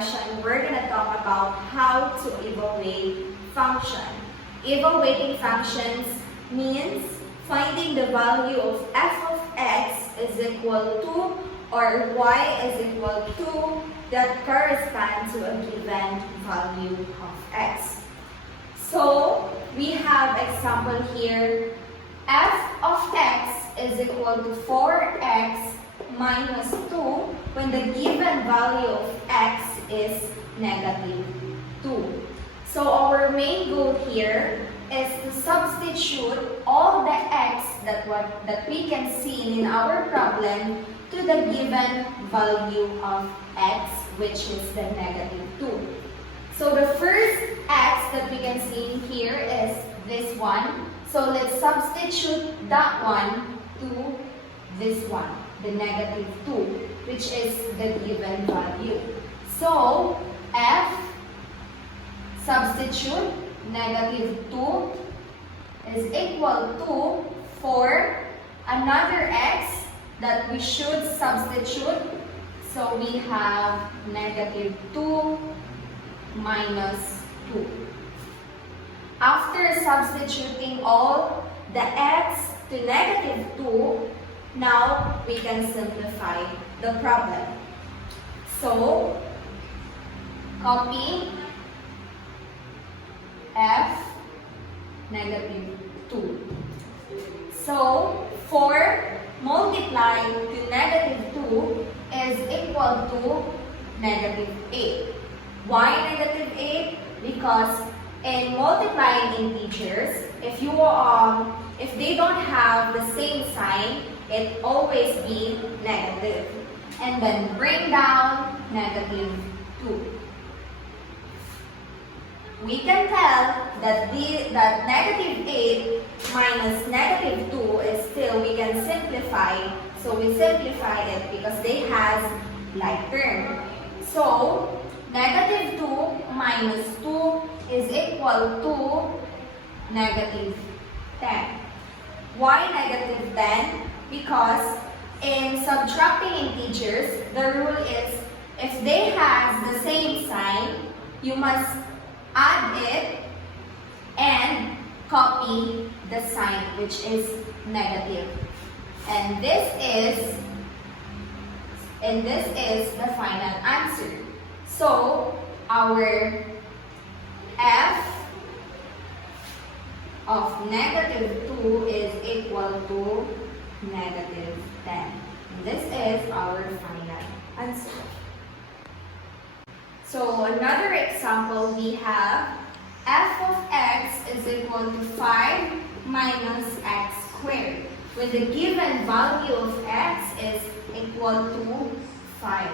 session, we're going to talk about how to evaluate function. Evaluating functions means finding the value of f of x is equal to or y is equal to that correspond to a given value of x. So, we have example here, f of x is equal to 4x minus 2 when the given value of x is negative 2. So our main goal here is to substitute all the x that we can see in our problem to the given value of x, which is the negative 2. So the first x that we can see here is this one. So let's substitute that one to this one, the negative 2, which is the given value. So, f, substitute, negative 2 is equal to, for another x that we should substitute. So, we have negative 2 minus 2. After substituting all the x to negative 2, now we can simplify the problem. So, copy f negative 2. So, 4 multiplied to negative 2 is equal to negative 8. Why negative 8? Because in multiplying integers, if they don't have the same sign, it always be negative. And then bring down negative 2. We can tell that that negative 8 minus negative 2 is still, we can simplify. So we simplify it because they has like term. So negative 2 minus 2 is equal to negative 10. Why negative 10? Because in subtracting integers, the rule is if they have the same sign, you must add it and copy the sign, which is negative. And this is the final answer. So our f of negative 2 is equal to negative 10. This is our final answer. So another example, we have f of x is equal to 5 minus x squared, when the given value of x is equal to 5.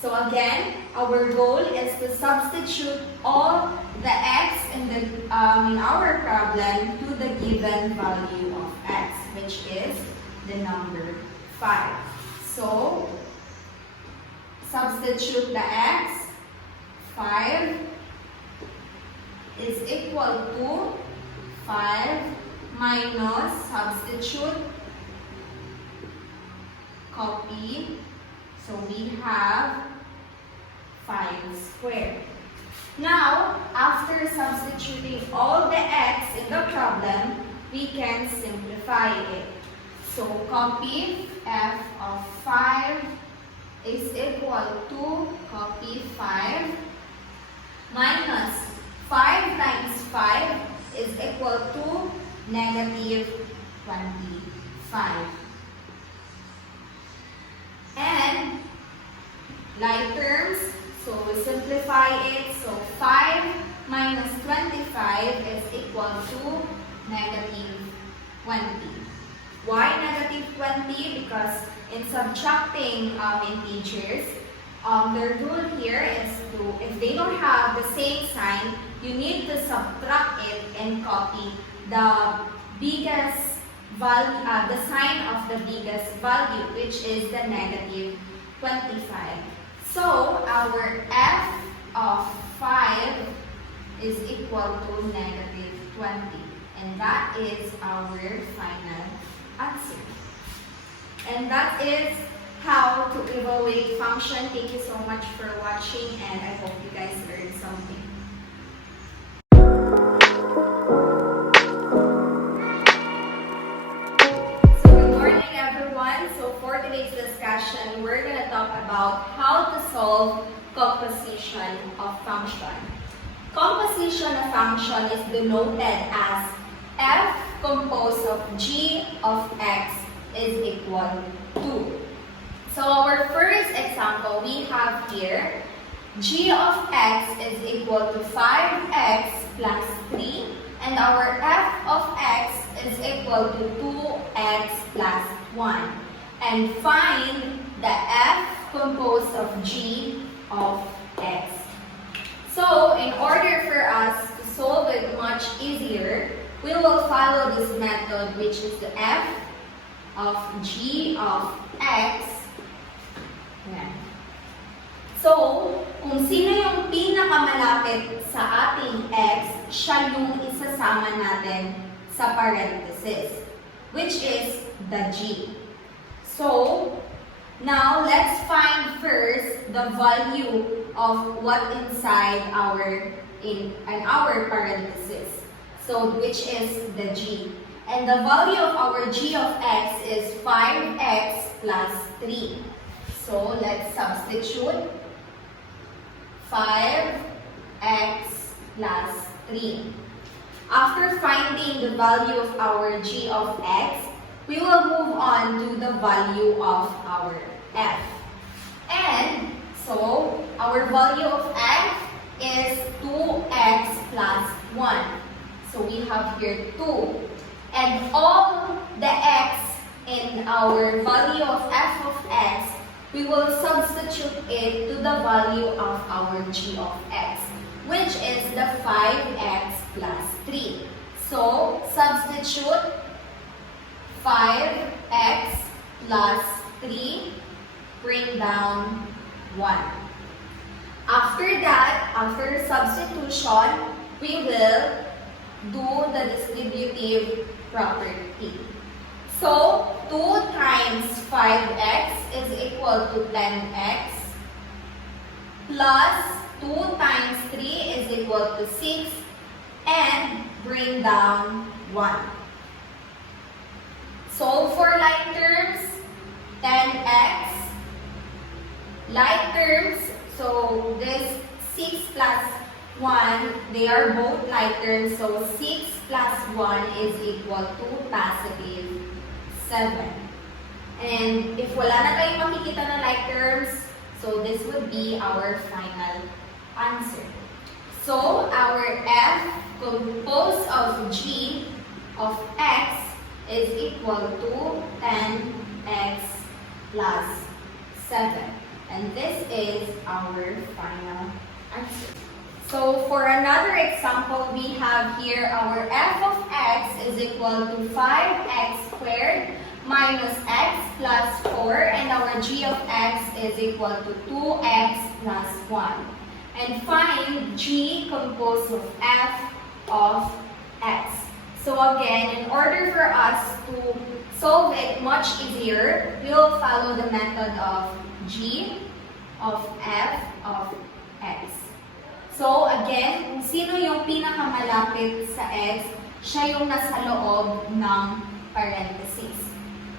So again, our goal is to substitute all the x in our problem to the given value of x, which is the number 5. So, substitute the x. 5 is equal to 5 minus, substitute, copy. So we have 5 squared. Now, after substituting all the x in the problem, we can simplify it. So, copy f of 5 is equal to, copy 5, minus 5 times 5 is equal to negative 25. And like terms, so we simplify it. So 5 minus 25 is equal to negative 20. Why negative 20? Because in subtracting integers, the rule here is to, if they don't have the same sign, you need to subtract it and copy the biggest value, the sign of the biggest value, which is the negative 25. So our f of 5 is equal to negative 20. And that is our final answer. And that is how to evaluate function. Thank you so much for watching, and I hope you guys learned something. So good morning everyone. So for today's discussion, we're going to talk about how to solve composition of function. Composition of function is denoted as f composed of g of x is equal to. So our first example we have here, g of x is equal to 5x plus 3, and our f of x is equal to 2x plus 1. And find the f composed of g of x. So, in order for us to solve it much easier, we will follow this method, which is the f of g of x. Yan. So, kung sino yung pinakamalapit sa ating x, siya yung isasama natin sa parenthesis, which is the g. So, now, let's find first the value of what inside our parenthesis. So, which is the g. And the value of our g of x is 5x plus 3. So, let's substitute 5x plus 3. After finding the value of our g of x, we will move on to the value of our f. And so, our value of f is 2x plus 1. So, we have here 2. And all the x in our value of f of x, we will substitute it to the value of our g of x, which is the 5x plus 3. So, substitute 5x plus 3, bring down 1. After that, after substitution, we will do the distributive property. So, 2 times 5x is equal to 10x plus 2 times 3 is equal to 6 and bring down 1. So, for like terms, 10x. Like terms, so this 6 plus 1, they are both like terms. So, 6 plus 1 is equal to positive 7. And if wala na tayong makikita na like terms, so this would be our final answer. So, our f composed of g of x is equal to 10x plus 7. And this is our final answer. So, for another example, we have here our f of x is equal to 5x squared minus x plus 4, and our g of x is equal to 2x plus 1. And find g composed of f of x. So again, in order for us to solve it much easier, we will follow the method of g of f of x. So again, kung sino yung pinakamalapit sa x, siya yung nasa loob ng parenthesis.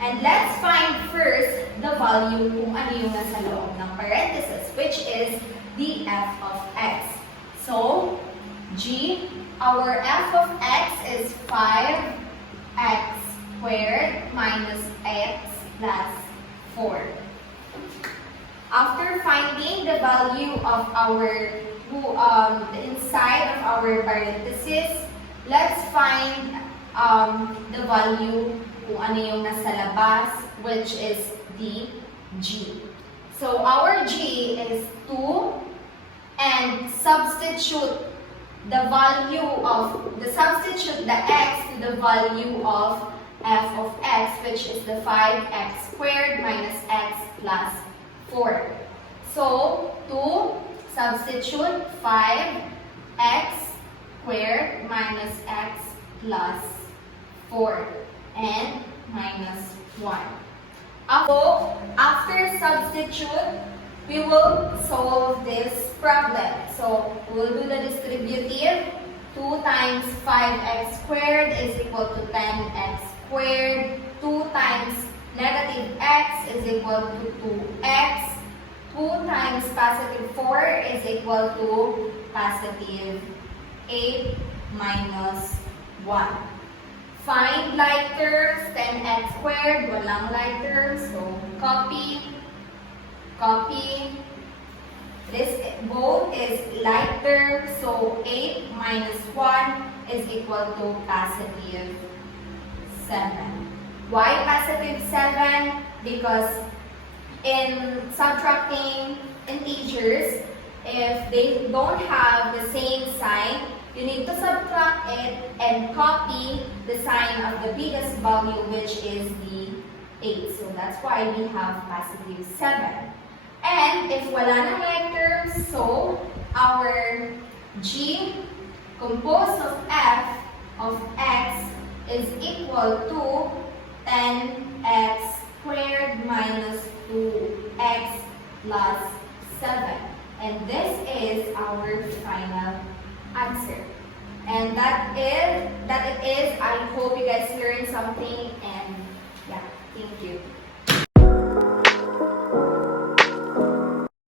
And let's find first the value kung ano yung nasa loob ng parenthesis, which is the f of x. So, g, our f of x is 5x squared minus x plus 4. After finding the value of our inside of our parenthesis, let's find the value kung ano yung nasa labas, which is the g. So our g is 2, and substitute the x to the value of f of x, which is the 5x squared minus x plus 4. So, 2, substitute 5x squared minus x plus 4 and minus 1. So, after substitute, we will solve this problem. So, we'll do the distributive. 2 times 5x squared is equal to 10x squared. 2 times negative x is equal to 2x. 2 times positive 4 is equal to positive 8 minus 1. Find like terms, 10x squared, walang like terms. So, copy. This both is like terms, so 8 minus 1 is equal to positive 7. Why positive 7? Because in subtracting integers, if they don't have the same sign, you need to subtract it and copy the sign of the biggest value, which is the 8. So that's why we have positive 7. And if wala nang like terms, so our G composed of f of x is equal to 10x squared minus 2x plus 7. And this is our final answer. And that it is. I hope you guys learned something, and yeah, thank you.